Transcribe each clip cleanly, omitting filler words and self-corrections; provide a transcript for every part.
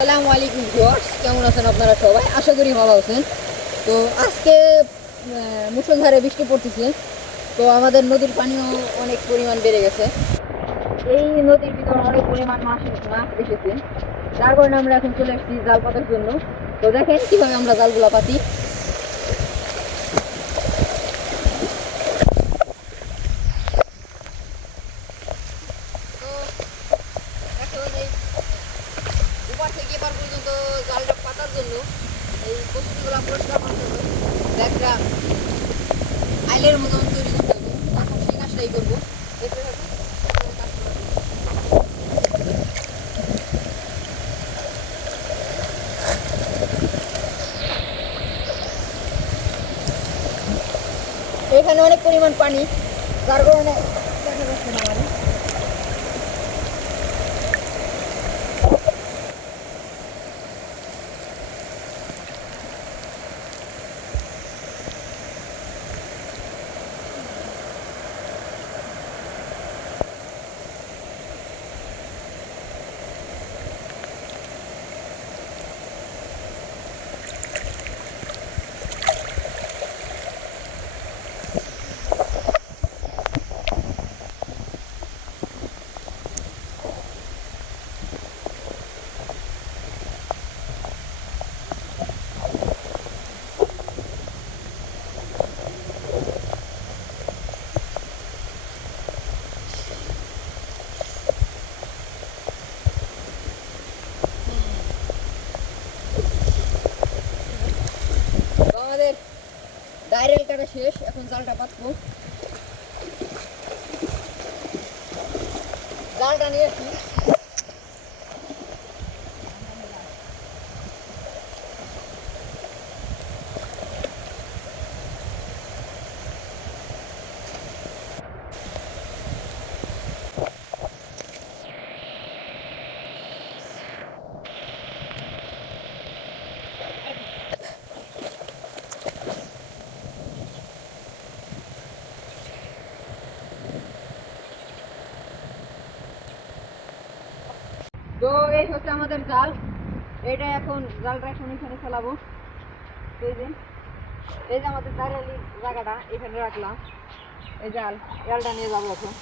আসসালামু আলাইকুম ভিউয়ার্স, কেমন আছেন আপনারা সবাই? আশা করি ভালো আছেন। তো আজকে মুষলধারে বৃষ্টি পড়তেছে। তো আমাদের নদীর পানিও অনেক পরিমাণ বেড়ে গেছে। এই নদীর ভিতরে অনেক পরিমাণ মাছ এসেছে, যার কারণে আমরা এখন চলে এসেছি জাল পাতার জন্য। তো দেখেন কিভাবে আমরা জালগুলা পাতি। তো এখন এই উপর থেকে এবার পর্যন্ত জালটা পাতার জন্য এই প্রস্তুতিগুলো পরিষ্কার করতে হবে। একটা আইলের মতন তৈরি করতে হবে। এখন সেই কাজটাই করবো। দেখতে থাকুন। এখানে অনেক পরিমাণ পানি, যার কারণে দেখা যাচ্ছে না মানে। তো আমাদের ডাইরেল কাটা শেষ, এখন জালটা পাতবো। জালটা নিয়ে আসি। তো এই হচ্ছে আমাদের জাল। এটা এখন জালটা এখন এখানে ফেলাবো। এই যে আমাদের দাঁড়ালি জায়গাটা এখানে রাখলাম। এই জালটা নিয়ে যাবো এখন।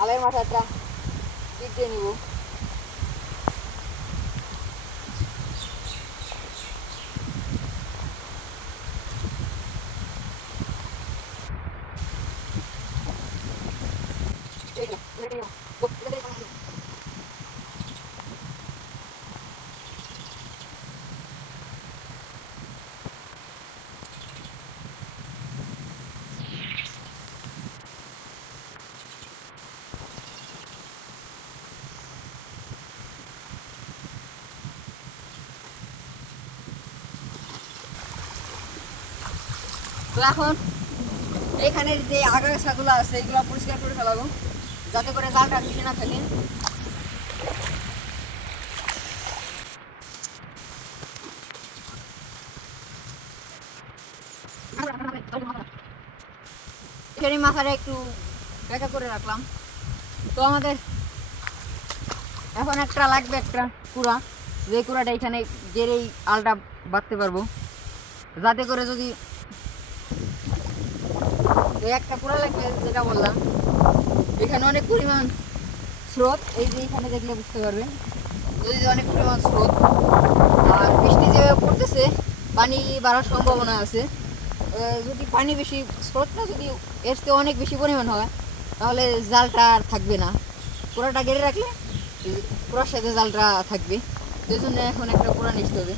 আলের মাথাটা দিক দিয়ে নিব। তো এখন এখানে যে আগাছাগুলো আছে এগুলো পরিষ্কার করে ফেলাবো, যাতে করে জালটা ভেসে না থাকে। এখানে মাথাটা একটু বেঁকা করে রাখলাম। তো আমাদের এখন একটা লাগবে, একটা কুড়া, যে কুড়াটা এখানে গেড়েই আলটা বাঁধতে পারবো, যাতে করে যদি একটা কুড়া লাগবে, যেটা বললাম। এখানে অনেক পরিমাণ স্রোত, এই যে এখানে দেখলে বুঝতে পারবেন, যদি অনেক পরিমাণ স্রোত আর বৃষ্টি যে পড়তেছে, পানি বাড়ার সম্ভাবনা আছে। যদি পানি বেশি, স্রোতটা যদি এর চেয়ে অনেক বেশি পরিমাণ হয়, তাহলে জালটা আর থাকবে না। কুড়াটা গেড়ে রাখলে কুড়ার সাথে জালটা থাকবে। সেই জন্য এখন একটা কুড়া নিতে হবে।